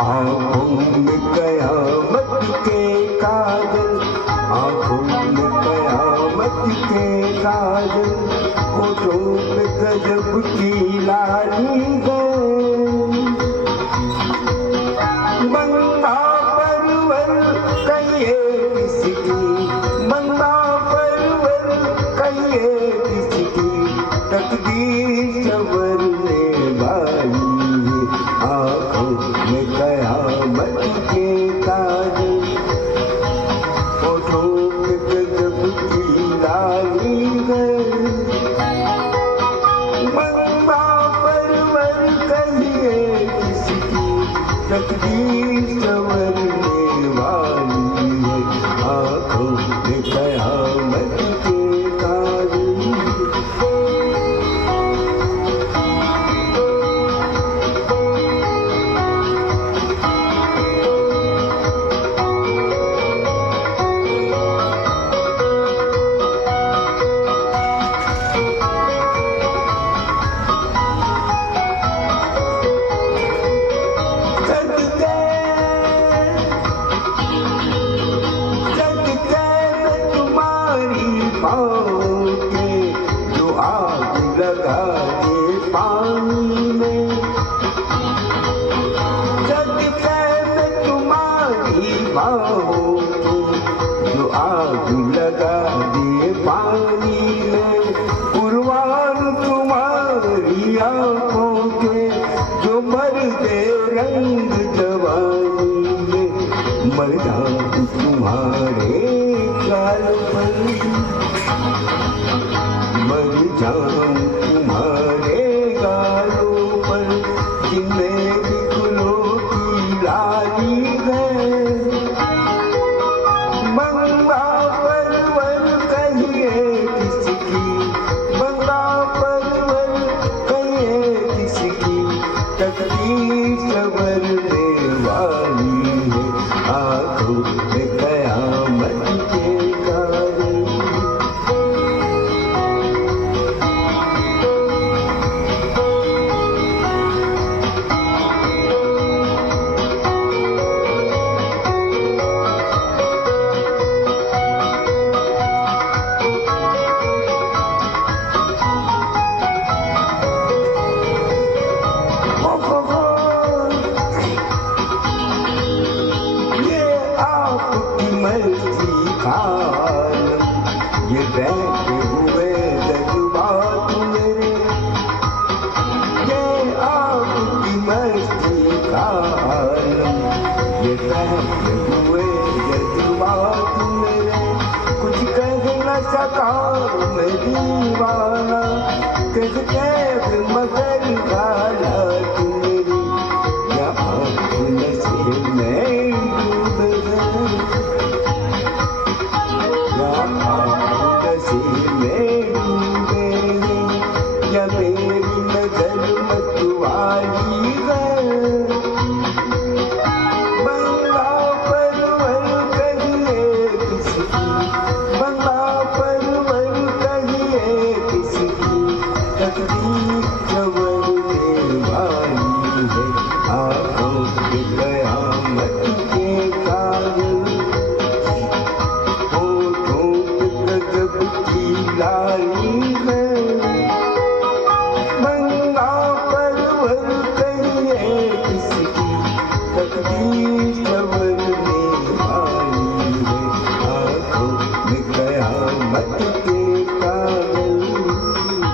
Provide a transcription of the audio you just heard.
आंखों में कयामत के काजल, आंखों में कयामत के काजल, होठों पे गजब की लाली है। बंदा परवर कहिए किसकी, बंदा परवर कहिए किसकी, तकदीर संवरने वाली है। आंखों में कयामत के काजल, होठों पे गजब की लाली है। बंदा परवर कहिए किसकी, तकदीर संवरने वाली है। आंखों में कयामत के काजल। पाँव के जो आग लगा दे पानी में, सदके में तुम्हारी बाहों के जो आग लगा दे पानी में, कुर्बान तुम्हारी आँखों के जो मर दे रंग जवानी में, मर जाऊं तुम्हारे गाल पर, मर जाऊं तुम्हारे गालों पर, जिनमें गुलों की लाली है। बंदा परवर कहिए किसकी, बंदा परवर कहिए किसकी, तकदीर संवरने वाली है। आंखों में कयामत के काजल। मर्जी खालम, ये बैठे हुए जज्बात मेरे, ये आपकी मर्जी खालम, ये बैठे हुए जज्बात मेरे, कुछ कह न सका मैं दीवाना, कह कैद मगर हालत मेरी, या आप नशे में डूब गए, में डूबे हैं, या मेरी नजर मतवाली है। बंदा परवर कहिए किसकी, बंदा परवर कहिए किसकी, तकदीर संवरने वाली है। आंखों में कयामत के काजल, गजब की लाली है। बंदा परवर कहिए किसकी, तकदीर